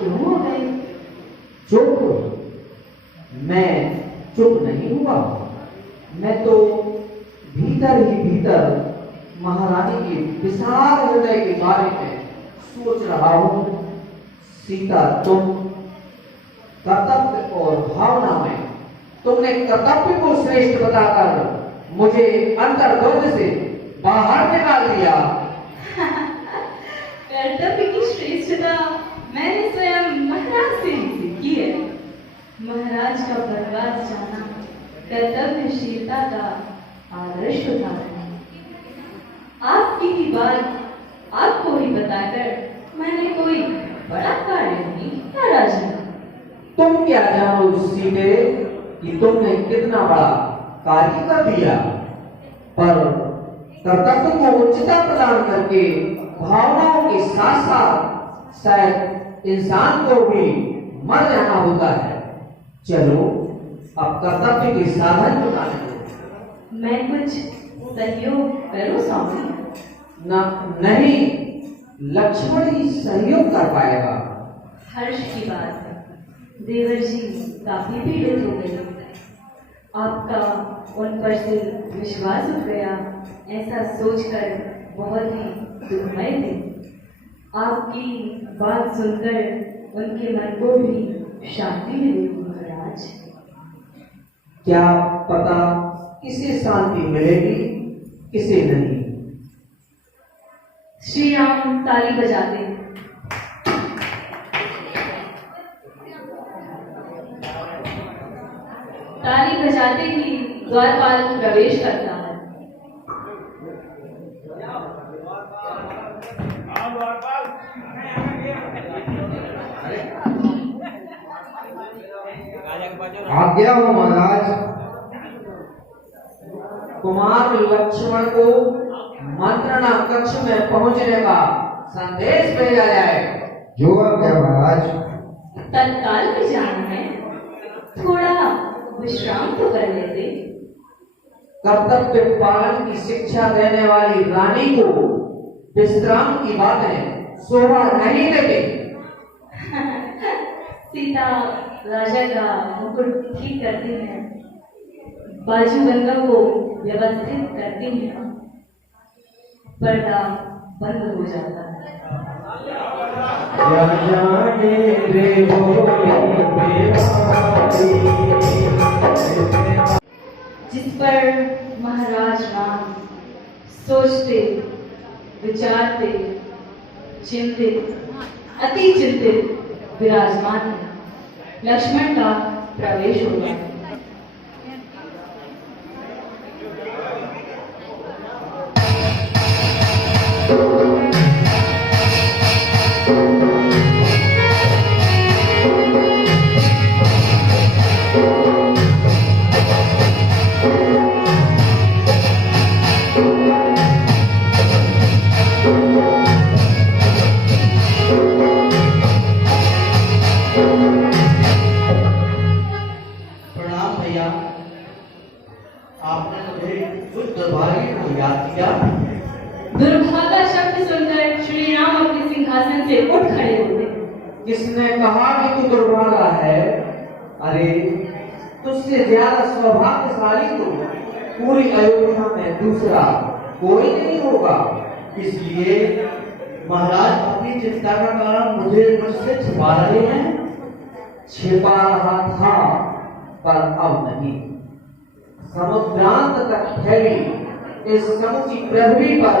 क्यों हो गए? चुप? मैं चुप नहीं हुआ। मैं तो भीतर ही भीतर महारानी के विशाल हृदय के बारे में सोच रहा हूँ। सीता, तुम कर्तव्य और भावना में तुमने कर्तव्य को श्रेष्ठ बताकर मुझे अंतर्द्वंद से बाहर निकाल दिया। कर्तव्य की श्रेष्ठता मैंने स्वयं महाराज से ही सीखी है। महाराज का वनवास जाना कर्तव्यशीलता का आदर्श उदाहरण है। आपकी ही बात आपको ही बताकर मैंने कोई बड़ा कार्य नहीं किया राजन। तुम क्या जानो सीते कि तुमने कितना बड़ा कार्य कर दिया, पर कर्तव्य को उच्चता प्रदान करके भावनाओं के साथ साथ शायद इंसान को भी मर जाना होता है। चलो अब कर्तव्य के साधन बताने दो। मैं कुछ सहयोग करूं स्वामी? नहीं, लक्ष्मण ही सहयोग कर पाएगा। हर्ष की बात है, देवर जी काफी पीड़ित हो गए। आपका उन पर से विश्वास उठ गया, ऐसा सोचकर बहुत ही दुखमय थे। आपकी बात सुनकर उनके मन को भी शांति मिली महाराज। क्या पता किसे शांति मिलेगी, किसे नहीं। श्री राम ताली बजाते ताली बजाते ही द्वारपाल प्रवेश करता है। आज्ञा हो महाराज। कुमार लक्ष्मण को मंत्रणा कक्ष में पहुंचने का संदेश भेजा जाए। जो आज्ञा महाराज। तत्काल में जाना है, थोड़ा विश्राम तो कर लेते। कर्तव्य पालन की शिक्षा देने वाली रानी को विश्राम की बातें शोभा नहीं देती। सीता राजा का मुकुट ठीक करती है, बाजूबंदों को व्यवस्थित करती है, पर्दा बंद हो जाता है। जिस पर महाराज राम सोचते, विचारते, चिंतित, अति चिंतित विराजमान है, लक्ष्मण का प्रवेश हो गया। दुर्भागा शब्द सुनकर श्री राम अपने सिंहासन से उठ खड़े हुए। किसने कहा कि तू दुर्भागा है? अरे तुझसे ज्यादा सौभाग्यशाली तो पूरी अयोध्या में दूसरा कोई नहीं होगा। इसलिए महाराज अपनी चिंता का कारण मुझे मुझसे छिपा रहे हैं। छिपा रहा था पर अब नहीं। समुद्रांत तक फैली इस समूची पृथ्वी पर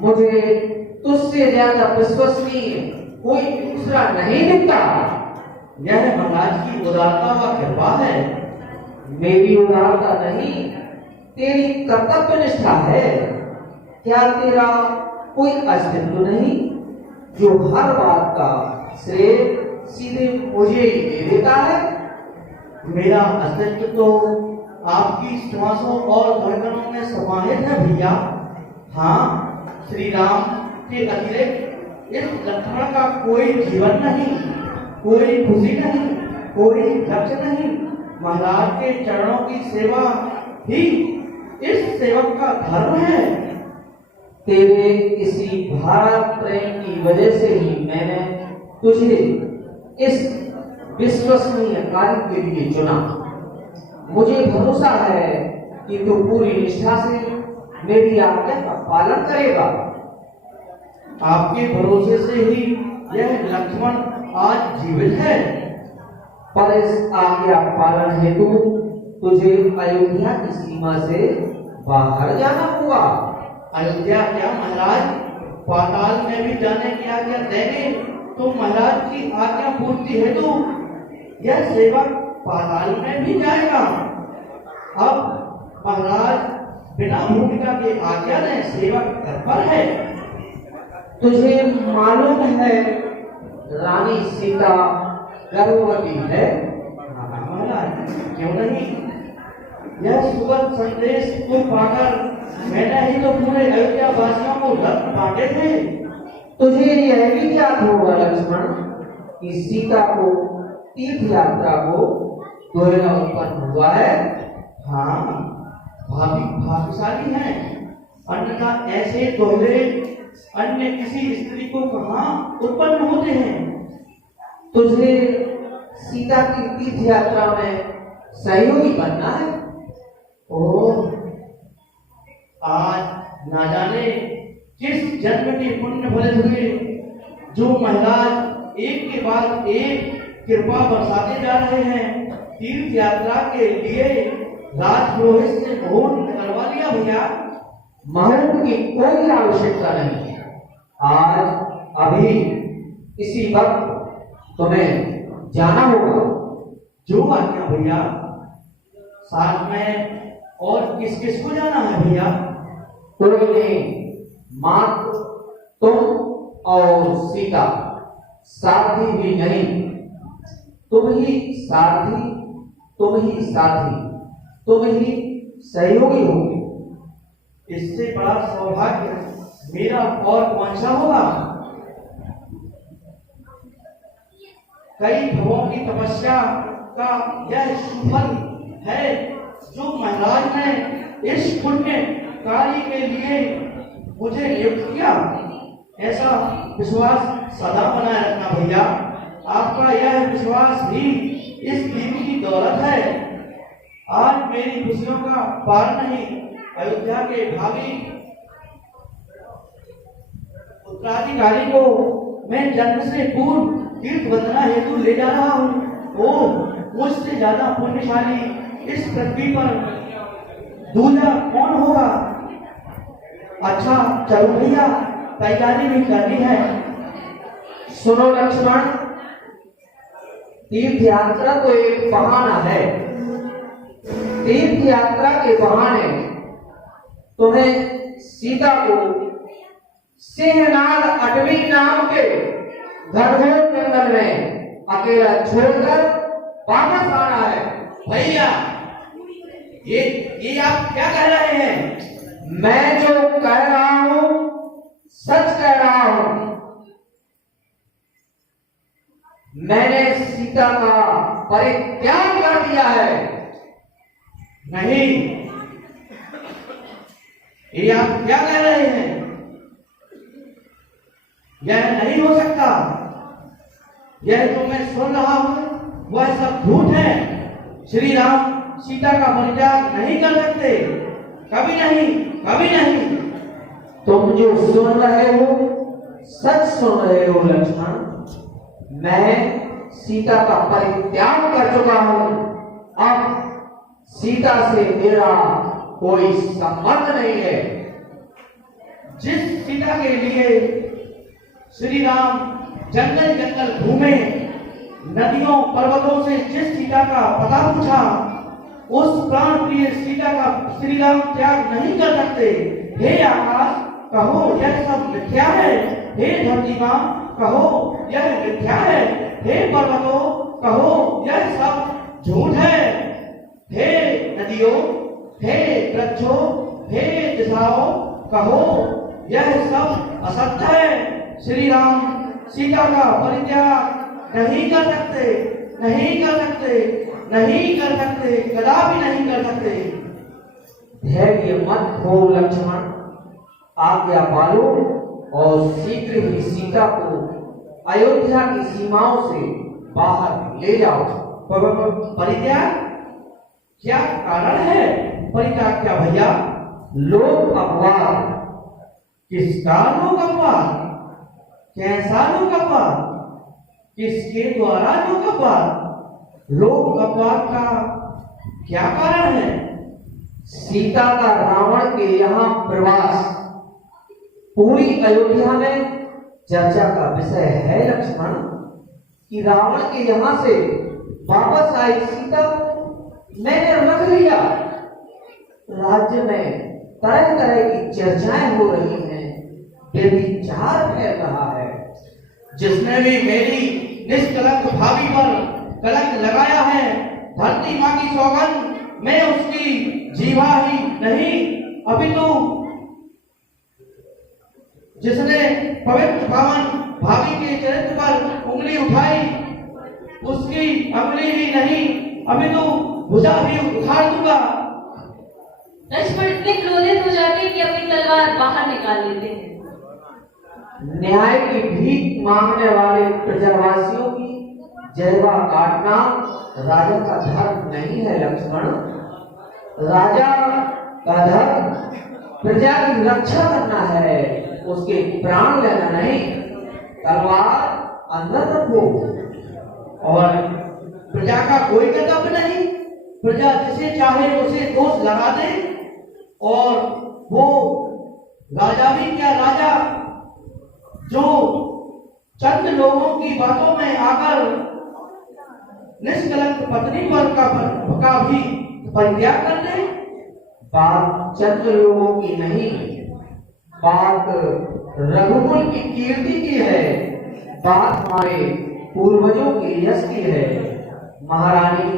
मुझे तुझसे ज्यादा विश्वसनीय कोई दूसरा नहीं दिखता। यह महाराज की उदारता व कृपा है। मेरी उदारता नहीं, तेरी कर्तव्य निष्ठा है। क्या तेरा कोई अस्तित्व नहीं जो हर बात का श्रेय सीधे मुझे ही दे देता है? मेरा अस्तित्व तो आपकी श्वासों और धड़कनों में समाहित है भैया। हाँ, श्री राम के अतिरिक्त इस लक्ष्मण का कोई जीवन नहीं, कोई खुशी नहीं, कोई लक्ष्य नहीं। महाराज के चरणों की सेवा ही इस सेवक का धर्म है। तेरे इसी भारत प्रेम की वजह से ही मैंने तुझे इस विश्वसनीय कार्य के लिए चुना। मुझे भरोसा है कि तू पूरी निष्ठा से मेरी आज्ञा का पालन करेगा। आपके भरोसे से ही यह लक्ष्मण आज जीवित है। पर इस आज्ञा पालन हेतु तुझे अयोध्या की सीमा से बाहर जाना होगा। अयोध्या क्या महाराज? पाताल में भी जाने की आज्ञा देंगे तो महाराज की आज्ञा पूर्ति हेतु यह सेवक पाताल में भी जाएगा। अब महाराज बिना भूमिका के आज्ञा ने सेवक घर पर है। तुझे मालूम है रानी सीता गर्भवती है। महाराज क्यों नहीं? यह सुगंध संदेश को पाकर मैंने ही तो पूरे अयोध्या वासियों को रत्न बांटे थे। तुझे यह भी ज्ञात होगा लक्ष्मण कि सीता को तीर्थ यात्रा को दोहरा उत्पन्न हुआ है। हाँ, भाग्यशाली हैं। अन्यथा ऐसे दोहरे अन्य किसी स्त्री को कहाँ उत्पन्न होते हैं। तुझे सीता की तीर्थ यात्रा में सहयोगी बनना है। ओह, आज ना जाने किस जन्म के पुण्य फल हुए जो महाराज एक के बाद एक कृपा बरसाते जा रहे हैं। तीर्थ यात्रा के लिए राजपुरोहित से मोहन करवा लिया भैया। महत्व की कोई आवश्यकता नहीं है। आज अभी इसी वक्त तुम्हें जाना होगा। जो आज्ञा भैया। साथ में और किस किस को जाना है भैया? कोई नहीं, मात्र तुम और सीता। सारथी भी नहीं, तुम ही सारथी, तुम ही साथी, तुम ही सहयोगी होगे। इससे बड़ा सौभाग्य मेरा और कौन सा होगा? कई भवों की तपस्या का यह सुफल है जो महाराज ने इस पुण्य कार्य के लिए मुझे नियुक्त किया। ऐसा विश्वास सदा बनाए रखना भैया। आपका यह विश्वास ही इस दीवी की दौलत है। आज मेरी खुशियों का पार नहीं। अयोध्या के भावी उत्तराधिकारी को मैं जन्म से पूर्व तीर्थ वंदना हेतु ले जा रहा हूँ। ओ, मुझसे ज्यादा पुण्यशाली इस पृथ्वी पर दूल्हा कौन होगा? अच्छा चलो भैया, तैयारी भी करनी है। सुनो लक्ष्मण, तीर्थ यात्रा तो एक बहाना है। तीर्थ यात्रा के बहाने तुम्हें सीता को सिंहनाद अटवी नाम के घनघोर जंगल में अकेला छोड़कर वापस आना है। भैया ये आप क्या कह रहे हैं? मैं जो कह रहा हूं सच कह रहा हूं। मैंने सीता का परित्याग कर दिया है। नहीं, ये आप क्या कह रहे हैं? यह नहीं हो सकता। यह जो मैं सुन रहा हूं वह सब झूठ है। श्री राम सीता का परित्याग नहीं कर सकते। कभी नहीं, कभी नहीं। तुम जो सुन रहे हो सच सुन रहे हो लक्ष्मण। मैं सीता का परित्याग कर चुका हूं। अब सीता से मेरा कोई संबंध नहीं है। जिस सीता के लिए श्री राम जंगल जंगल घूमे, नदियों पर्वतों से जिस सीता का पता पूछा, उस प्राण प्रिय सीता का श्री राम त्याग नहीं कर सकते। हे आकाश, कहो यह सब मिथ्या है। हे धरती मां, कहो यह मिथ्या है। हे पर्वतों, कहो यह सब झूठ है। हे नदियों, हे वृक्षों, हे दिशाओं, कहो यह सब असत्य है। श्री राम सीता का परित्याग नहीं कर सकते, नहीं कर सकते, नहीं कर सकते, कदापि नहीं कर सकते। धैर्य मत हो लक्ष्मण, आज्ञा पालो और शीघ्र ही सीता को अयोध्या की सीमाओं से बाहर ले जाओ। परित्याग? क्या कारण है परित्याग क्या भैया? लोक अपवाद। किसका लोक अपवाद? कैसा लोक अपवाद? किसके द्वारा लोक अपवाद? लोक अपवाद का क्या कारण है? सीता का रावण के यहाँ प्रवास पूरी अयोध्या में चर्चा का विषय है लक्ष्मण, कि रावण के यहाँ से वापस आई सीता मैंने रख लिया। राज्य में तरह तरह की चर्चाएं हो रही हैं, व्यभिचार फैल रहा है। जिसने भी मेरी निष्कलंक भाभी पर कलंक लगाया है, धरती माँ की सौगंध, मैं उसकी जीवा ही नहीं अपितु जिसने पवित्र पावन भाभी के चरित्र पर उंगली उठाई, उसकी उंगली ही नहीं अपितु भुजा भी उखाड़ दूंगा। लक्ष्मण इतने क्रोधित हो जाते हैं कि अपनी तलवार बाहर निकाल लेते हैं। न्याय की भीख मांगने वाले प्रजावासियों की जहवा काटना राजा का धर्म नहीं है लक्ष्मण। राजा का धर्म प्रजा की रक्षा करना है, उसके प्राण लेना नहीं। तलवार अंदर रखो। और प्रजा का कोई कर्तव्य नहीं, प्रजा जिसे चाहे उसे दोष लगा दे, और वो राजा भी क्या राजा जो चंद लोगों की बातों में आकर निष्कलंक पत्नी पर का भी परित्याग कर दे। बात चंद लोगों की नहीं, बात रघुकुल की कीर्ति की है, बात हमारे पूर्वजों के यश की है। महारानी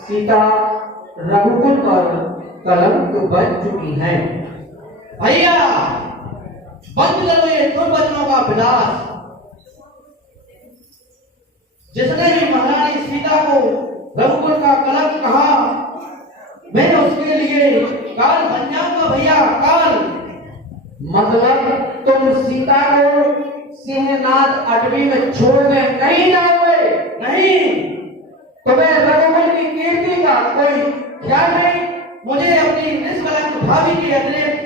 सीता रघुकुल पर कलंक बन चुकी हैं। भैया बंद करो ये दुर्वचनों का विलास। जिसने भी महारानी सीता को रघुकुल का कलंक कहा, मैंने उसके लिए काल बन जाऊंगा भैया, काल। मतलब तुम सीता को सिंहनाद अटवी में छोड़ने नहीं जाओगे? नहीं, तुम्हें रघुकुल की कीर्ति का कोई ख्याल नहीं? मुझे अपनी निष्कलंक भाभी के अतिरिक्त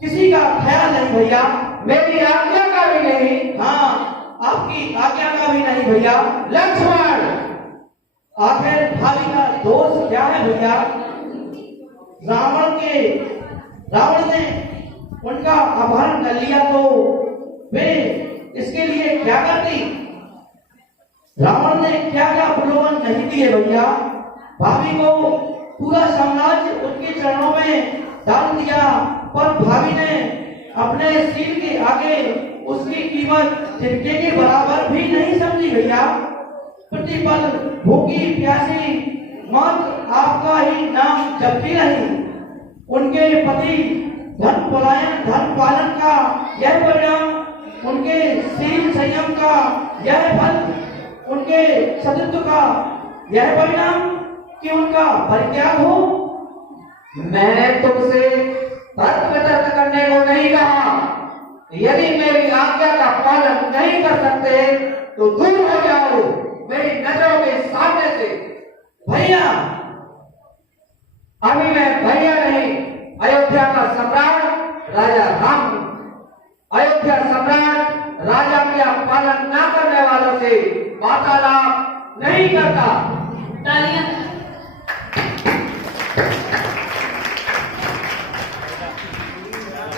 किसी का ख्याल नहीं भैया। मेरी आज्ञा का भी नहीं। हाँ, आपकी आज्ञा का भी नहीं भैया। लक्ष्मण, आखिर भाभी का दोष क्या है भैया? रावण ने उनका अपहरण कर लिया, तो वे इसके लिए क्या करती? रावण ने क्या क्या प्रलोभन नहीं दिए भैया? भाभी को पूरा साम्राज्य उनके चरणों में डाल दिया, पर भाभी ने अपने सिर के आगे उसकी कीमत तिनके के बराबर भी नहीं समझी भैया। प्रतिपल भूखी प्यासी मात्र आपका ही नाम जपती रही। उनके पति धन पालन का यह परिणाम, उनके शील संयम का यह फल, उनके सतीत्व का यह परिणाम कि उनका परित्याग हो। मैंने तुमसे तर्क वितर्क करने को नहीं कहा। यदि मेरी आज्ञा का पालन नहीं कर सकते तो दूर हो जाओ मेरी नजरों के सामने से। भैया, अभी मैं भैया नहीं, अयोध्या का सम्राट राजा राम। अयोध्या सम्राट राजा का पालन न करने वालों से वार्तालाप नहीं करता। तालियां।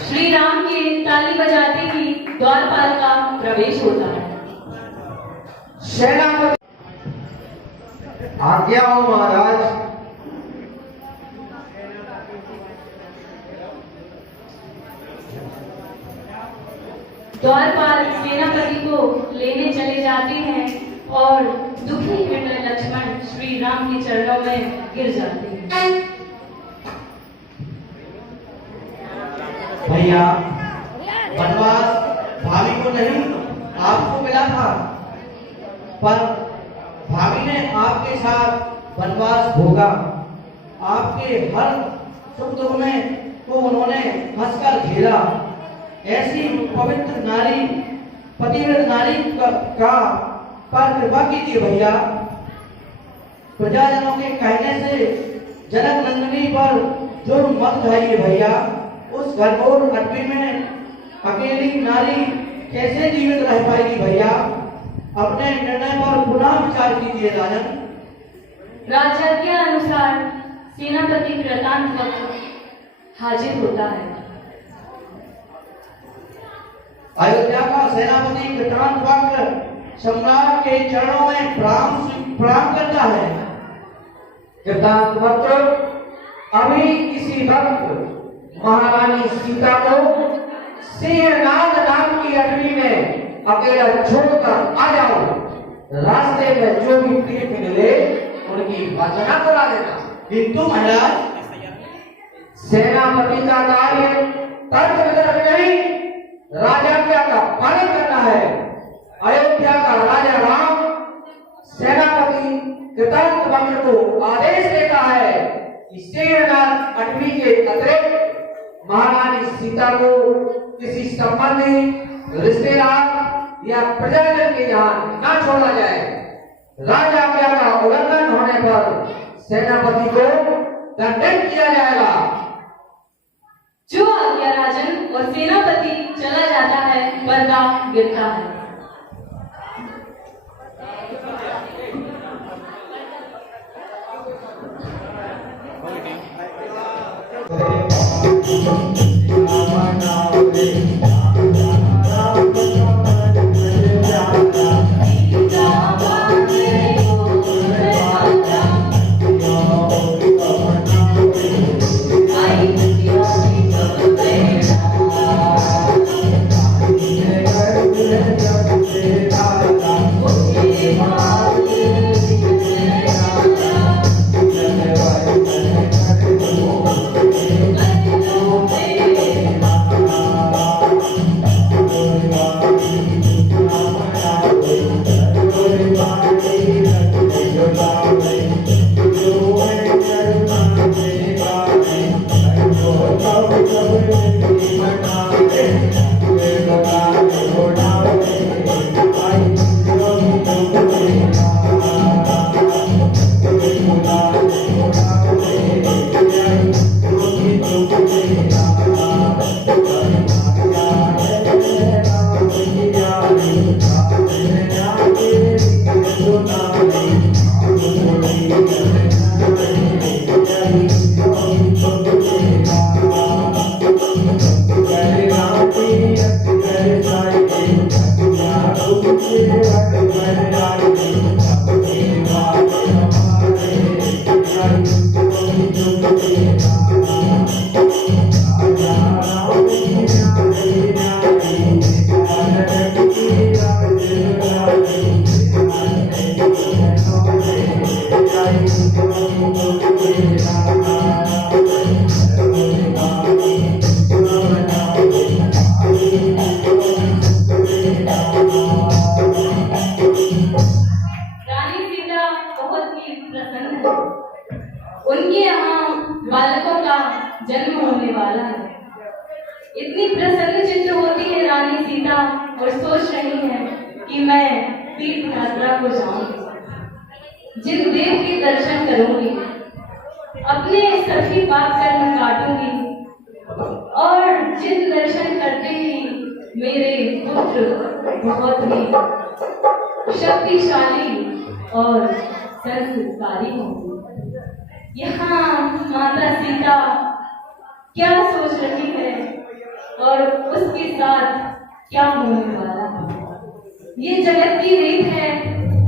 श्री राम के ताली बजाते ही द्वारपाल का प्रवेश होता है। सेनापति, आज्ञा हो महाराज। द्वारपाल सेनापति को लेने चले जाते हैं और दुखी हृदय लक्ष्मण श्री राम के चरणों में गिर जाते हैं। भैया, वनवास भाभी को नहीं आपको मिला था, पर भाभी ने आपके साथ वनवास भोगा। आपके हर सुख दुख में को उन्होंने हंसकर झेला। ऐसी पवित्र नारी पतिव्रत नारी का पर कृपा कीजिए भैया। प्रजाजनों के कहने से जनक नंदिनी पर जुर्म मत ढाइए भैया। उस घनघोर अटवी में अकेली नारी कैसे जीवित रह पाएगी भैया? अपने निर्णय पर पुनः विचार कीजिए राजन। राजा के अनुसार सेनापति कृतांतवक्र हाजिर होता है। अयोध्या का सेनापति कृतांतवक्र सम्राट के चरणों में प्रणाम करता है। कृतांतवक्र अभी इसी वक्त महारानी सीता को सिंहनाद नाम की अटवी में अकेला छोड़कर आ जाओ। रास्ते में जो भी तीर्थ मिले उनकी वंदना करा देना। किंतु महाराज, सेनापति का कार्य तर्क वितर्क नहीं, राजाज्ञा का पालन करना है। अयोध्या का राजा राम सेनापति कृतांतवक्र को आदेश देता है कि सिंहनाद अटवी के अतिरिक्त महारानी सीता को किसी संबंधी, रिश्तेदार या प्रजाजन के यहाँ न छोड़ा जाए। राजाज्ञा का उल्लंघन होने पर सेनापति को दंडित किया जाएगा। जो आज्ञा राजन। और सेनापति चला जाता है, पर्दा गिरता है। उनके यहाँ बालकों का जन्म होने वाला है। इतनी प्रसन्न चित्र होती है रानी सीता और सोच रही है कि मैं तीर्थ यात्रा को जाऊंगी, जिन देव के दर्शन करूंगी, अपने सभी पाप कर्म काटूंगी और जिन दर्शन करते ही मेरे पुत्र बहुत ही शक्तिशाली और संस्कारी होंगे। यहाँ माता सीता क्या सोच रही है और उसके साथ क्या होने वाला है, ये जगत की रीत है।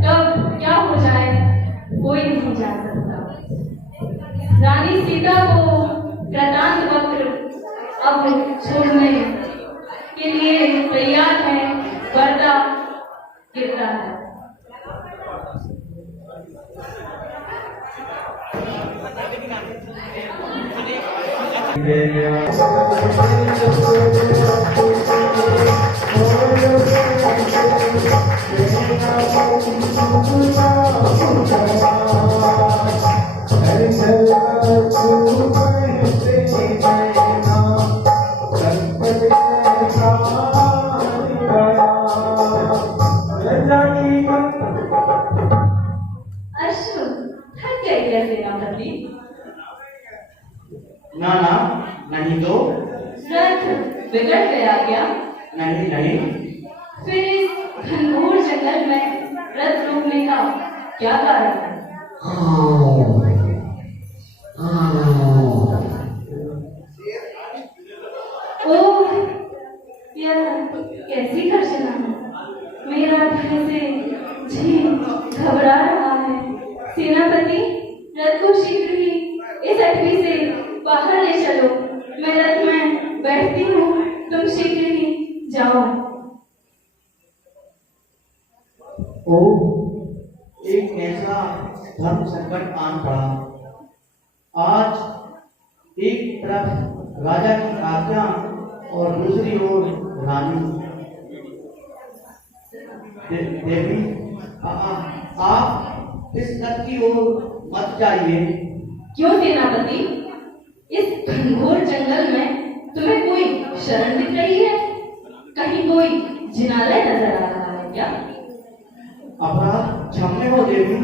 कब क्या हो जाए कोई नहीं जान सकता। रानी सीता को कृतांतवक्र अब छोड़ने के लिए तैयार है। पर्दा गिरता है। ना ना, नहीं तो। रथ बिगड़ गया क्या? नहीं नहीं। फिर इस घनघोर जंगल में रथ रोकने का क्या कारण है? ओह, यह कैसी गर्जना है? मेरा भय से जी घबरा रहा है। सेनापति, रथ को शीघ्र ही इस अटवी से बाहर ले चलो। मैं रथ में बैठती हूँ, तुम शीघ्र ही जाओ। ओह, एक ऐसा धर्म संकट आन पड़ा। आज एक तरफ राजा की आज्ञा और दूसरी ओर रानी। देवी, आप इस रथ की ओर मत जाइए। क्यों सेनापति? इस घनघोर जंगल में तुम्हें कोई शरण दिख रही है? कहीं कोई जिनालय नजर आ रहा है क्या? अपराध क्षम्य हो देवी,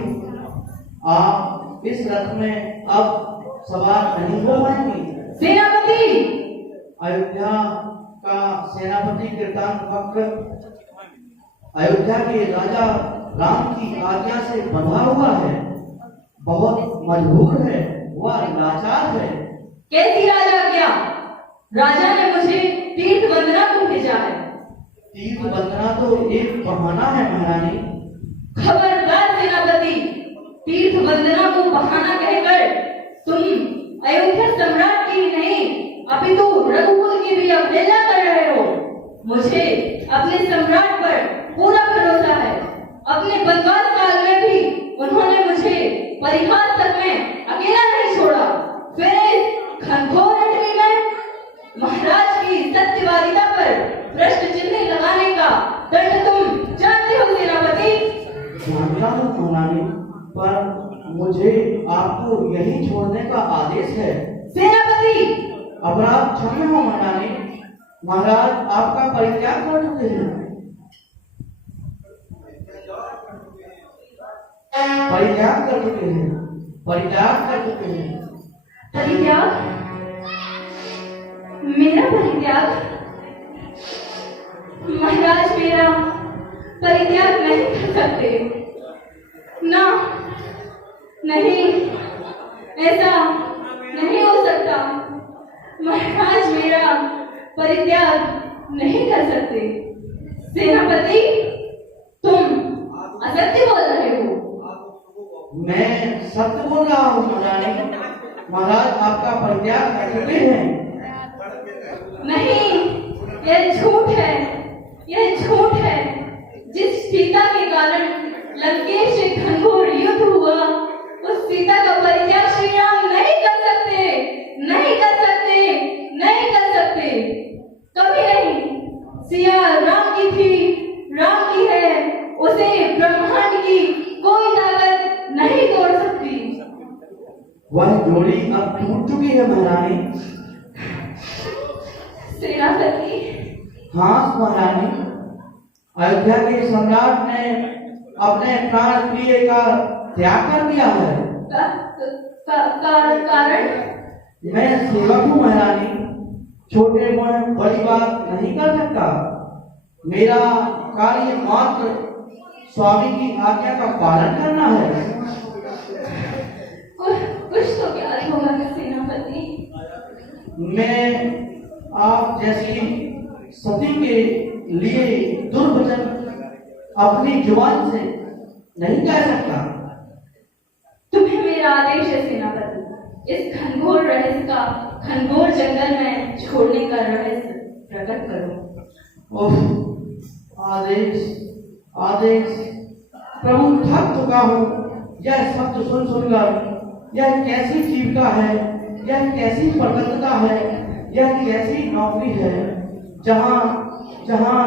आप इस रथ में अब सवार नहीं हो पाएंगी। सेनापति! अयोध्या का सेनापति कृतांत वक्र अयोध्या के राजा राम की आज्ञा से बंधा हुआ है, बहुत मजबूर है, वह लाचार है। कैसी राजा क्या? राजा ने मुझे तीर्थ वंदना को भेजा है। तीर्थ वंदना तो एक बहाना है महारानी। खबरदार सेनापति, तीर्थ वंदना को बहाना कहकर तुम अयोध्या सम्राट की नहीं अपितु रघुकुल की भी अवहेलना कर रहे हो। मुझे अपने सम्राट पर पूरा भरोसा है। अपने वनवास काल में भी उन्होंने मुझे परिहास तक में अकेला नहीं छोड़ा। फिर इस घनघोर अटवी में महाराज की सत्यवादिता पर प्रश्न चिन्ह लगाने का दंड तुम जानते हो सेनापति? जानता हूँ महारानी, पर मुझे आपको यही छोड़ने का आदेश है। सेनापति! अपराध क्षम्य हो महारानी, महाराज आपका परित्याग कर चुके हैं। परित्याग कर चुके हैं, परित्याग कर चुके हैं। परित्याग? मेरा परित्याग? महाराज मेरा परित्याग नहीं कर सकते। ना, नहीं, ऐसा नहीं हो सकता। महाराज मेरा परित्याग नहीं कर सकते। सेनापति, तुम असत्य बोल रहे हो। मैं सत्य बोल रहा हूँ महारानी, महाराज आपका परित्याग कर चुके हैं। नहीं, यह झूठ है, यह झूठ है। जिस सीता के कारण लंकेश से घनघोर युद्ध हुआ, उस सीता का परित्याग श्री राम नहीं कर सकते, नहीं कर सकते, नहीं कर सकते, कभी नहीं। सिया राम की थी, राम की है, उसे ब्रह्मांड की कोई ताकत नहीं तोड़ सकती। वह जोड़ी अब टूट चुकी है महारानी। सेनापति! हाँ महारानी, अयोध्या के सम्राट ने अपने प्राण प्रिय का त्याग कर दिया है। कारण? मैं सेवक हूँ महारानी, छोटे मोटे बड़ी बात नहीं कर सकता। मेरा कार्य मात्र स्वामी की आज्ञा का पालन करना है। कुछ तो ज्ञात होगा सेनापति। मैं आप जैसी सती के लिए दुर्वचन अपनी जुबान से नहीं कह सकता। तुम्हें मेरा आदेश है सेनापति, इस घनघोर रहस्य का घनघोर जंगल में छोड़ने का रहस्य प्रकट करो। ओह, आदेश, आदेश। प्रभु थक चुका हूँ यह शब्द सुन सुनकर। यह कैसी जीविका है, यह कैसी प्रबंधता है, यह कैसी नौकरी है, जहाँ जहाँ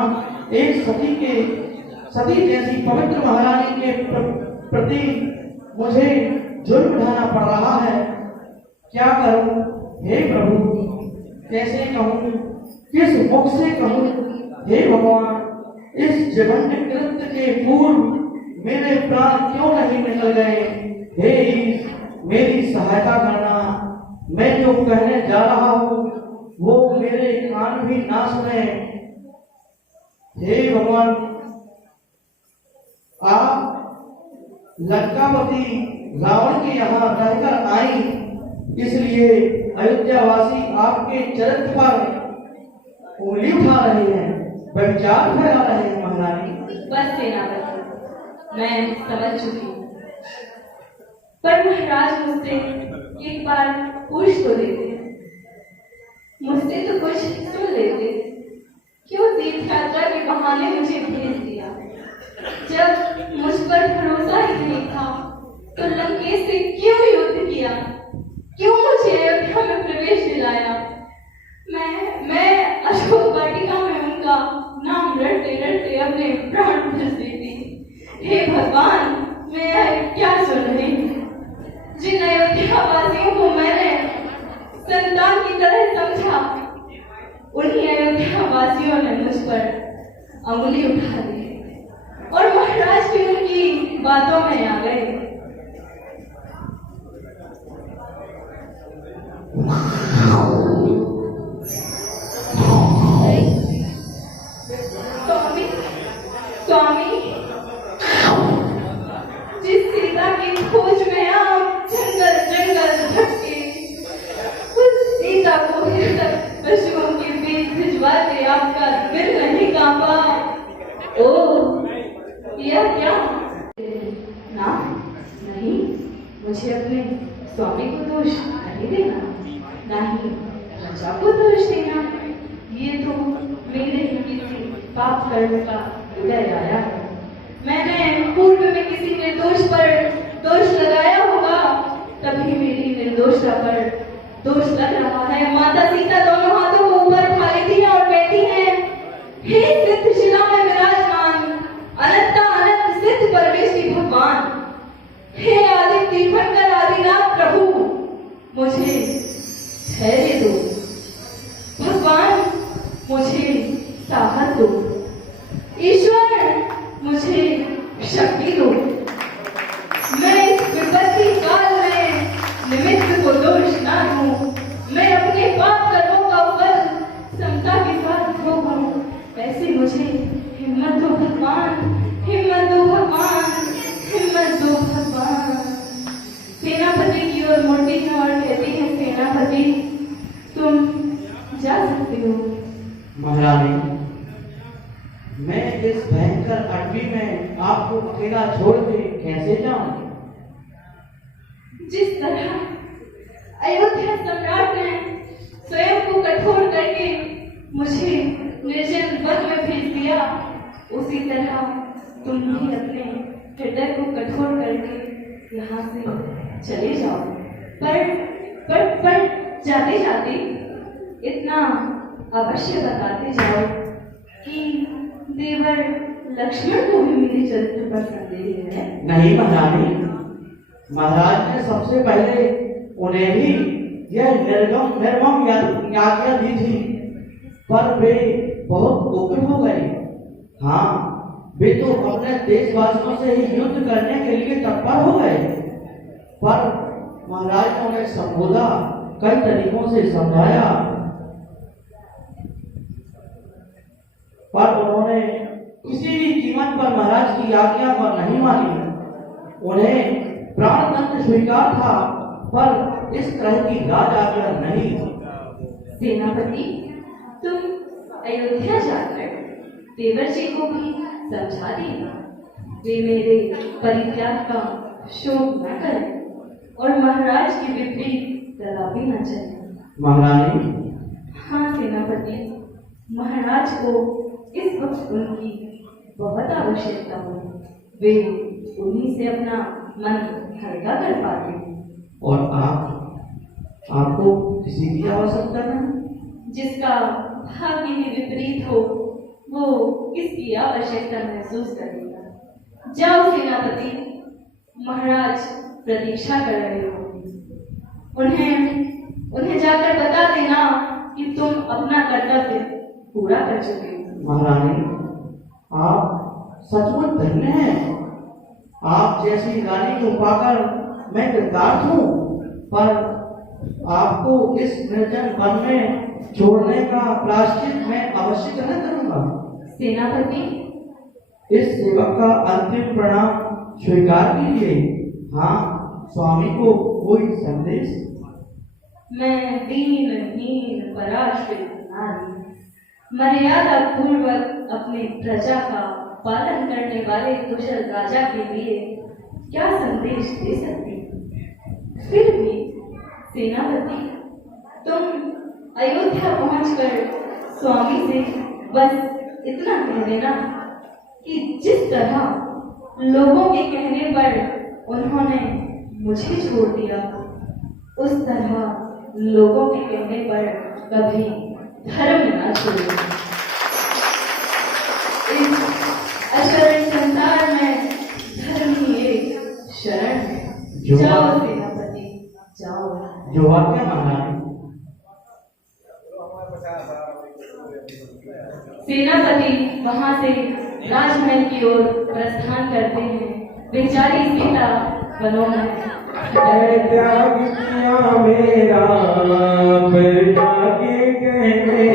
एक सती जैसी पवित्र महारानी के प्रति मुझे जुर्म ढाना पड़ रहा है। क्या करूं हे प्रभु, कैसे कहूं, किस मुख से कहूं हे भगवान। इस जघन्य कृत्य के पूर्व मेरे प्राण क्यों नहीं निकल गए। हे मेरी सहायता करना, मैं जो कहने जा रहा हूँ वो मेरे कान भी ना सुने। हे भगवान, आप लंकापति रावण के यहाँ रहकर आई, इसलिए अयोध्यावासी आपके चरित्र पर उंगली उठा रहे हैं, व्यभिचार फैला रहे हैं। महारानी, बस सेनापति, मैं समझ चुकी हूँ। पर महाराज मुझसे एक बार पूछ तो लेते, मुझसे तो कुछ सुन लेते। क्यों तीर्थ यात्रा के बहाने मुझे भेज दिया? जब मुझ पर भरोसा ही नहीं था तो लंकेश से क्यों युद्ध किया? क्यों मुझे अयोध्या में प्रवेश दिलाया? मैं अशोक वाटिका में उनका नाम रटते रटते अपने प्राण फंस देती। हे भगवान, मैं क्या सुन रही हूँ? जिन अयोध्यावासियों को मैंने संतान की तरह समझा, उन्हीं अयोध्यावासियों ने मुझ पर अंगुली उठा दी और महाराज भी उनकी बातों में आ गए। स्वामी, जिस सीता की खोज में आप जंगल जंगल भटके, उस सीता को हिंसक पशुओं के बीच भिजवाते आपका दिल नहीं कांपा। ओह, यह क्या? ना, नहीं, मुझे अपने स्वामी को दोष नहीं देना, ना ही प्रजा को दोष देना। ये तो मेरे ही किसी पाप कर्म का उदय आया है। मैंने पूर्व में किसी निर्दोष पर दोष लगाया होगा, तभी मेरी निर्दोषता पर दोष लग रहा है। माता सीता दोनों हाथों को ऊपर उठा लेती है और बैठी है। हे सिद्ध शिला में विराजमान अनंता अनंत सिद्ध परमेश्वरी भगवान, हे आदि तीर्थंकर आदिनाथ प्रभु, मुझे धैर्य दो। भगवान, मुझे साहस दो। ईश्वर, मुझे शक्ति दो। मैं इस विपत्ति काल में निमित्त को दोष ना दूं। मैं अपने पाप कर्मों का फल समता के साथ भोगूं। ऐसे मुझे हिम्मत दो भगवान, हिम्मत दो भगवान, हिम्मत दो भगवान। सेनापति की ओर मुड़ती है और कहती है, सेनापति, तुम जा सकते हो। महारानी, मैं इस भयंकर अटवी में आपको अकेला छोड़ के कैसे जाऊं? जिस तरह अयोध्या सम्राट ने स्वयं को कठोर करके मुझे निर्जन वन में भेज दिया, उसी तरह तुम भी अपने हृदय को कठोर करके यहाँ से चले जाओ। पर जाते जाते इतना अवश्य बताते जाओ कि देवर लक्ष्मण को भी मेरे चरित्र पर संदेह है। नहीं महारानी, महाराज ने सबसे पहले उन्हें भी यह निर्मम आज्ञा दी थी, पर वे बहुत उग्र हो गए। हाँ, वे तो अपने देशवासियों से ही युद्ध करने के लिए तत्पर हो गए, पर महाराज ने उन्हें संबोधा, कई तरीकों से समझाया, पर उन्होंने किसी भी कीमत पर महाराज की आज्ञा को नहीं मानी। उन्हें प्राण दंड स्वीकार था, पर इस तरह की राज आज्ञा नहीं। सेनापति, तुम अयोध्या जाकर देवर जी को भी समझा देना, वे मेरे परित्याग का शोक न करें और महाराज के विपरीत कदापि न चले। महारानी, हाँ सेनापति, महाराज को इस वक्त उनकी बहुत आवश्यकता हो। वे उन्हीं से अपना मन हल्का कर पाते हैं। और आपको किसी की आवश्यकता नहीं? जिसका भाग्य ही विपरीत हो, वो किसकी आवश्यकता महसूस करेगा। जाओ सेनापति, महाराज प्रतीक्षा कर रहे हो। उन्हें जाकर बता देना कि तुम अपना कर्तव्य पूरा कर चुके हो। महारानी, आप सचमुच धन्य हैं। आप जैसी रानी को पाकर मैं कृतार्थ हूँ, पर आपको इस निर्जन वन में छोड़ने का प्रायश्चित मैं अवश्य ग्रहण करूंगा। सेनापति, इस सेवक का अंतिम प्रणाम स्वीकार कीजिए। हाँ, स्वामी को कोई संदेश? मैं दीनहीन पराश्रित नारी मर्यादा पूर्वक अपनी प्रजा का पालन करने वाले कुशल राजा के लिए क्या संदेश दे सकती हूँ? फिर भी सेनापति, तुम अयोध्या पहुंचकर स्वामी से बस इतना कह देना कि जिस तरह लोगों के कहने पर उन्होंने मुझे छोड़ दिया, उस तरह लोगों के कहने पर कभी धर्म न छोड़ो। इस अशरण संसार में धर्म ही एक शरण है। जाओ सेनापति, जाओ। जो आज्ञा महारानी। सेनापति वहां से राजमहल की ओर प्रस्थान करते हैं। बेचारी सीता वनों में त्याग किया मेरा बेटा के कहने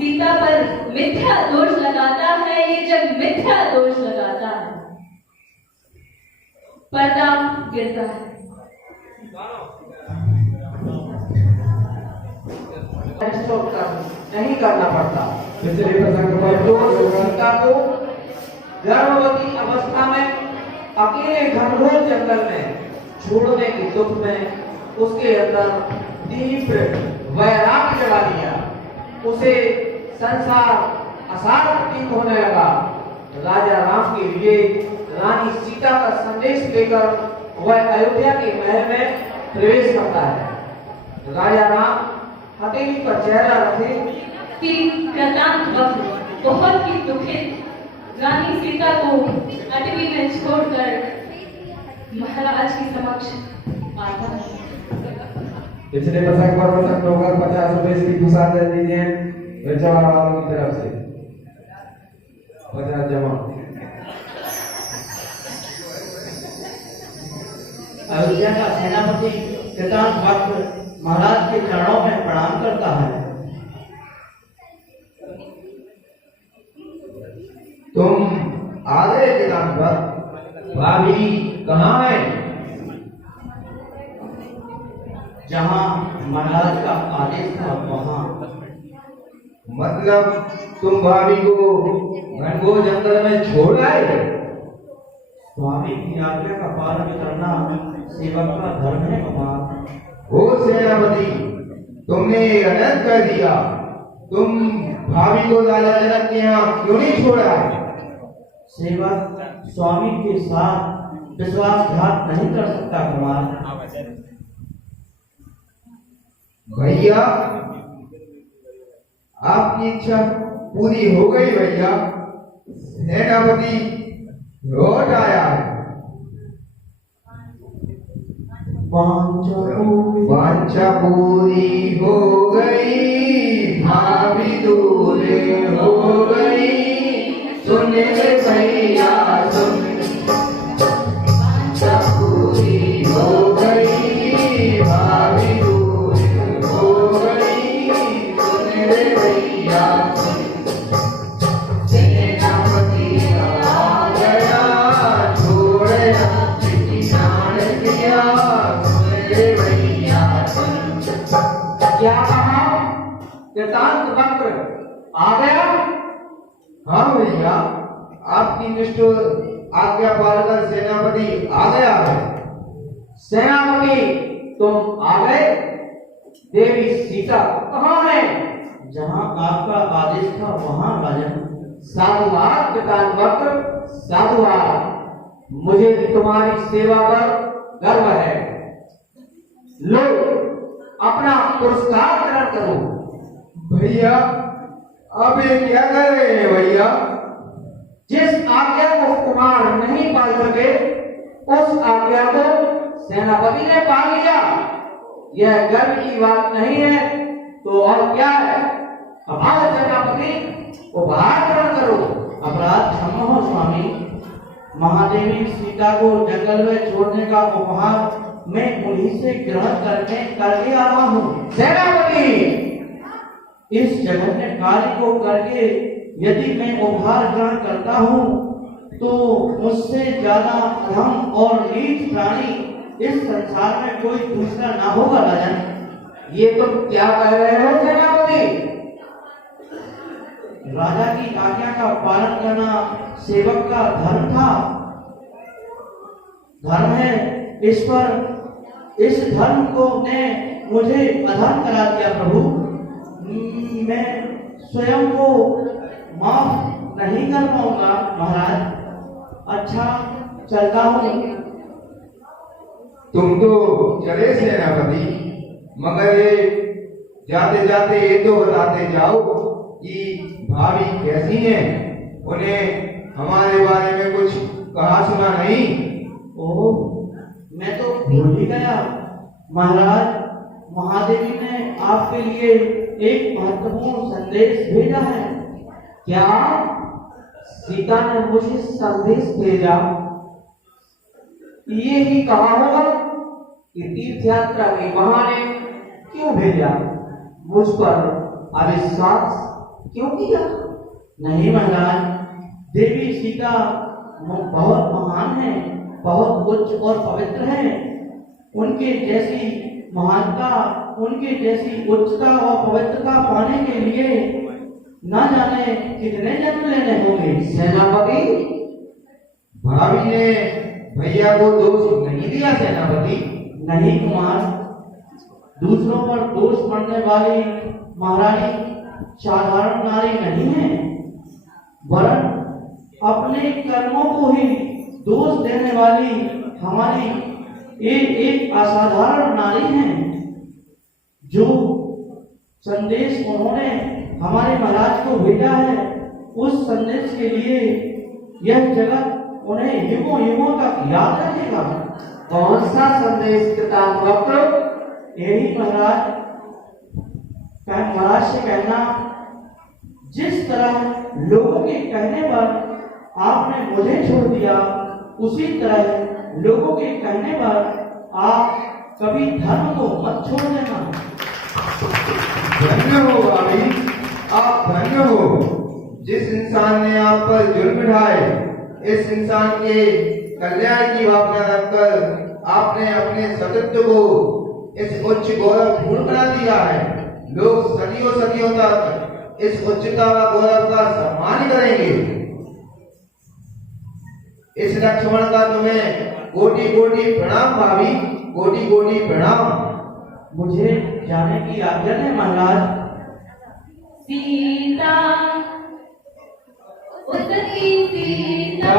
सीता पर मिथ्या दोष लगाता है, ये जग मिथ्या दोष लगाता है। पर्दा गिरता है। नहीं करना पड़ता। पिछले प्रसंग पर में जो सीता को गर्भवती अवस्था में अकेले घनघोर जंगल में छोड़ने के दुख में उसके अंदर तीव्र वैराग्य जगा दिया। उसे संसार असार प्रतीत होने लगा। राजा राम के लिए रानी सीता का संदेश लेकर वह अयोध्या के महल में प्रवेश करता है। राजा राम हथेली पर चेहरा रखे कि कृतांत वक्त बहुत ही दुखित रानी सीता को अटवी में छोड़कर महाराज के समक्ष आता है। पिछले प्रसंग पर प्रसंग होकर 50 रुपए की घुसा दे दीजिए बेचारा वालों की तरफ से 50 जमा। अयोध्या का सेनापति कृतांत भक्त महाराज के चरणों में प्रणाम करता है। तुम आ गए कृतांत भक्त? भाभी कहाँ है? जहाँ महाराज का आदेश था वहाँ। मतलब तुम भाभी को घनघोर जंगल में छोड़ आए? स्वामी की आज्ञा का पालन करना सेवक का धर्म है कुमार। ओ सेनापति, तुमने अनर्थ कर दिया। तुम भाभी को राजा जनक के यहाँ क्यों नहीं छोड़ा? सेवक स्वामी के साथ विश्वासघात नहीं कर सकता कुमार। भैया, आपकी इच्छा पूरी हो गई भैया। सेनापति लौट आया है। वांछा पूरी हो गई, भाभी दूर हो गई। सुन ले भैया सुन, वांछा पूरी हो गई, भाभी दूर हो गई। सुन ले भैया सुन, सेनापति आ गया। कृतांत वक्र आ गया। हाँ भैया, आपकी निष्ठुर आज्ञा पालकर सेनापति आ गया है। सेनापति तुम आ गए? देवी सीता कहाँ है? जहाँ आपका आदेश था वहाँ राजन। साधुवाद कृतांत वक्र, साधुवाद। मुझे तुम्हारी सेवा पर गर्व है। लो अपना पुरस्कार ग्रहण करो। भैया आप ये क्या कर रहे हैं भैया? जिस आज्ञा को कुमार नहीं पाल सके उस आज्ञा को सेनापति ने पाल लिया। यह गर्व की बात नहीं है तो और क्या है? अब आओ सेनापति, उपहार ग्रहण करो। अपराध क्षमा हो स्वामी। महादेवी सीता को जंगल में छोड़ने का उपहार मैं उन्हीं से ग्रहण करके आ रहा हूँ। सेनापति इस जघन्य कार्य को करके यदि मैं उपहार ग्रहण करता हूँ तो मुझसे ज्यादा अधम और नीच प्राणी इस संसार में कोई दूसरा ना होगा राजन। ये तुम क्या कह रहे हो सेनापति? राजा की आज्ञा का पालन करना सेवक का धर्म था, धर्म है। इस धर्म को ने मुझे अधर्म करा दिया प्रभु। मैं स्वयं को माफ नहीं कर पाऊंगा महाराज। अच्छा चलता हूँ। तुम तो चले सेनापति, मगर ये जाते जाते ये तो बताते जाओ कि भाभी कैसी हैं? उन्हें हमारे बारे में कुछ कहा सुना नहीं? ओह, मैं तो भूल ही गया महाराज। महादेवी ने आपके लिए एक महत्वपूर्ण संदेश भेजा है। क्या सीता ने मुझे संदेश भेजा? ये ही कहा होगा कि तीर्थ यात्रा के बहाने क्यों भेजा, मुझ पर अविश्वास क्यों किया? नहीं महाराज, देवी सीता बहुत महान है, बहुत उच्च और पवित्र है। उनके जैसी महानता, उनके जैसी उच्चता और पवित्रता पाने के लिए न जाने कितने जन्म लेने होंगे। सेनापति भाभी ने भैया को दोष नहीं दिया सेनापति? नहीं कुमार, दूसरों पर दोष पड़ने वाली महारानी साधारण नारी नहीं है, वरन अपने कर्मों को ही दोष देने वाली हमारी एक असाधारण नारी है। जो संदेश उन्होंने हमारे महाराज को भेजा है, उस संदेश के लिए यह जगत उन्हें युगों युगों तक याद रखेगा। कौन सा संदेश कृतांत वक्र? यही महाराज से कहना, जिस तरह लोगों के कहने पर आपने मुझे छोड़ दिया, उसी तरह लोगों के कहने पर आप कभी धर्म को मत छोड़ देना। धन्य हो भाभी, आप धन्य हो। जिस इंसान ने आप पर जुल्म ढाए, इस इंसान के कल्याण की भावना रखकर आपने अपने सतत्व को इस उच्च गौरवपूर्ण बना दिया है। लोग सदियों सदियों तक इस उच्चता व गौरव का सम्मान करेंगे। इस लक्ष्मण का तुम्हें कोटि कोटि प्रणाम भाभी, कोटि कोटि प्रणाम। मुझे जाने की आज्ञा है महाराज। सीता उतरी सीता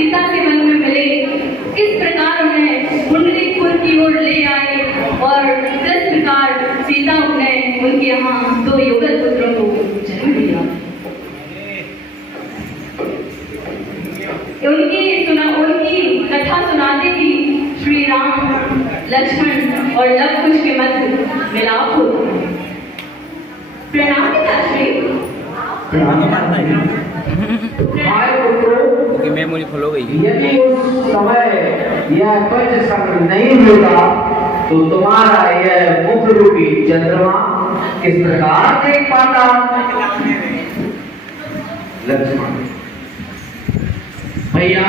सीता के वन में मिले। इस प्रकार उन्हें पुंडरीकपुर की ओर ले आए और इस प्रकार सीता ने उनके यहाँ 2 युगल पुत्रों को जन्म दिया। उनकी कथा सुनाते ही श्री राम, लक्ष्मण और लव कुश के मध्य मिलाप होता है। प्रणाम पिताश्री। भाई पुत्रों, कि मेमोरी फुल हो गई। यदि उस समय यह पंच संग नहीं होता तो तुम्हारा यह मुख रूपी चंद्रमा किस प्रकार देख पाता? लक्ष्मण भैया,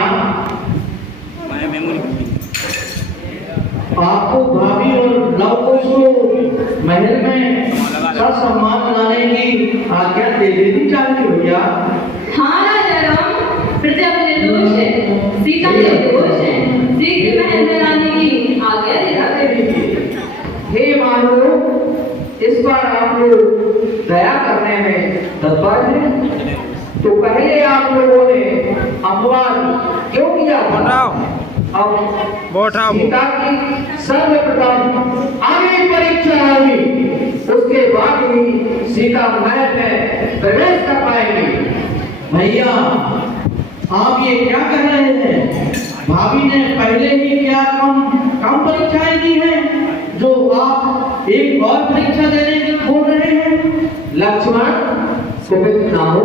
आपको भाभी और लव कुश को महल में सम्मान लाने की आज्ञा दे देनी चाहिए भैया। हाँ राजा राम, प्रजा अपने दोष है, सीता के दोष है, शीघ्र महल में लाने की आज्ञा देना चाहिए। हे मानो, इस बार आप लोग दया करने में तत्पर हैं, तो पहले आप लोगों ने अपमान क्यों किया था? अब सीता की सर्वप्रथम आगे परीक्षा होगी, उसके बाद ही सीता महल में प्रवेश कर पाएंगी। भैया, आप ये क्या कह रहे हैं? भाभी ने पहले ही क्या कम परीक्षाएं दी हैं जो आप एक और परीक्षा देने की बोल रहे हैं? लक्ष्मण, कुपित ना हो,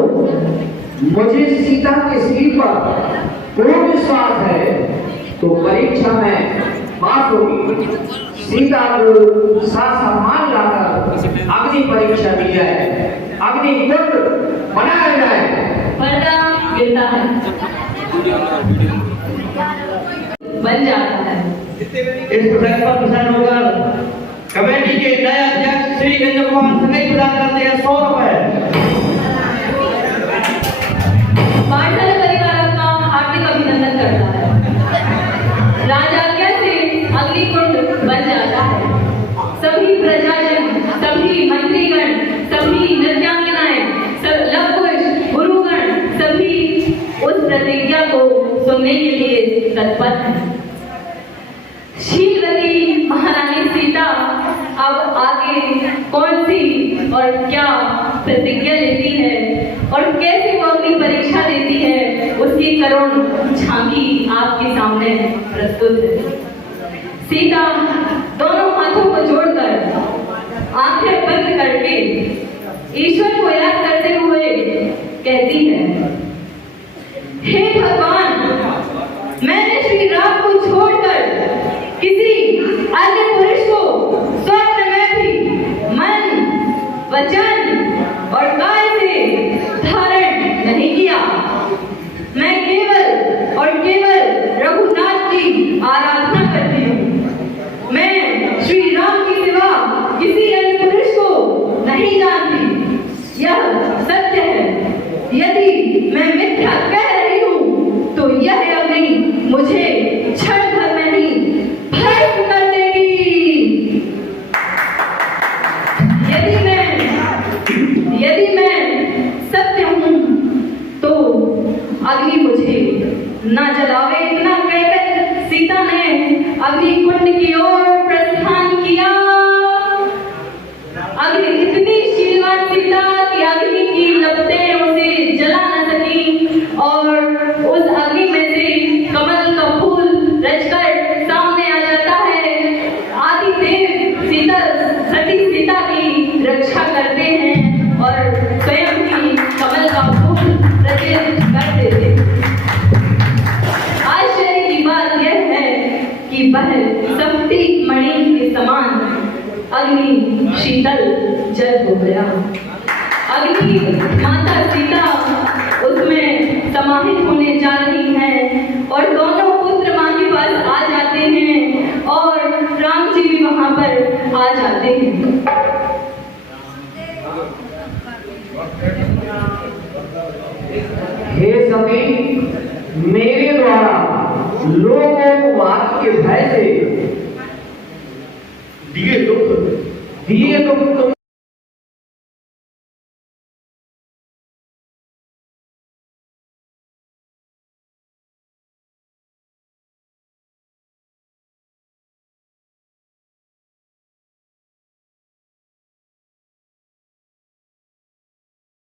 मुझे सीता के सिर पर पूर्ण विश्वास है, तो परीक्षा में पास होगी। सीता को सम्मान लाकर अग्नि परीक्षा दी जाए, अग्नि कुंड बनाया जाए। वरदान मिलता है, बन जाता है। इस प्रसंग पर प्रसन्न होकर कमेटी के नए अध्यक्ष श्री इंद्र कुमार संगई प्रदान करते हैं 100 रुपए। पाठशाला परिवार का हार्दिक अभिनंदन करता है। राजाज्ञा से अग्निकुंड बन जाता है। सभी प्रजाजन, सभी मंत्रीगण, सभी नृत्यांगनाएं, सब लवकुश, गुरुगण सभी उस प्रतिज्ञा को सुनने के लिए तत्पर हैं। शीलवती महारानी सीता अब आगे कौन सी और क्या प्रतिज्ञा लेती है और कैसे वो अपनी परीक्षा देती है, उसकी करुण झांकी आपके सामने प्रस्तुत है। सीता दोनों हाथों को जोड़कर आंखें बंद करके ईश्वर को याद करते हुए कहती है, हे भगवान, मैंने श्री राम को छोड़कर किसी अन्य पुरुष को स्वप्न में भी मन, वचन और काया से धारण नहीं किया। मैं केवल और केवल रघुनाथ की आराधना करती हूँ। मैं श्री राम की सिवा किसी अन्य पुरुष को नहीं जानती। यह सत्य है। यदि मैं मिथ्या कह रही हूँ तो यह अग्नि मुझे क्षण भर में ही भस्म कर देगी। यदि मैं सत्य हूँ तो अग्नि मुझे न जलावे। इतना कहकर सीता ने अग्नि कुंड की ओर प्रस्थान किया। अग्नि इतनी शीलवान सीता कि अग्नि की लपटें उसे जला न सकी और उस अग्नि में से कमल का फूल रचकर सामने आ जाता है। आदिदेव सती सीता की रक्षा करते हैं और स्वयं ही कमल का फूल रचित कर देते हैं। आश्चर्य की बात यह है कि वह सप्ती मणि के समान अग्नि शीतल जल हो गया। अग्नि माता सीता उसमें समाहित होने जा रही हैं और दोनों पुत्र मां के पास आ जाते हैं और राम जी भी वहां पर आ जाते हैं। हे सती, मेरे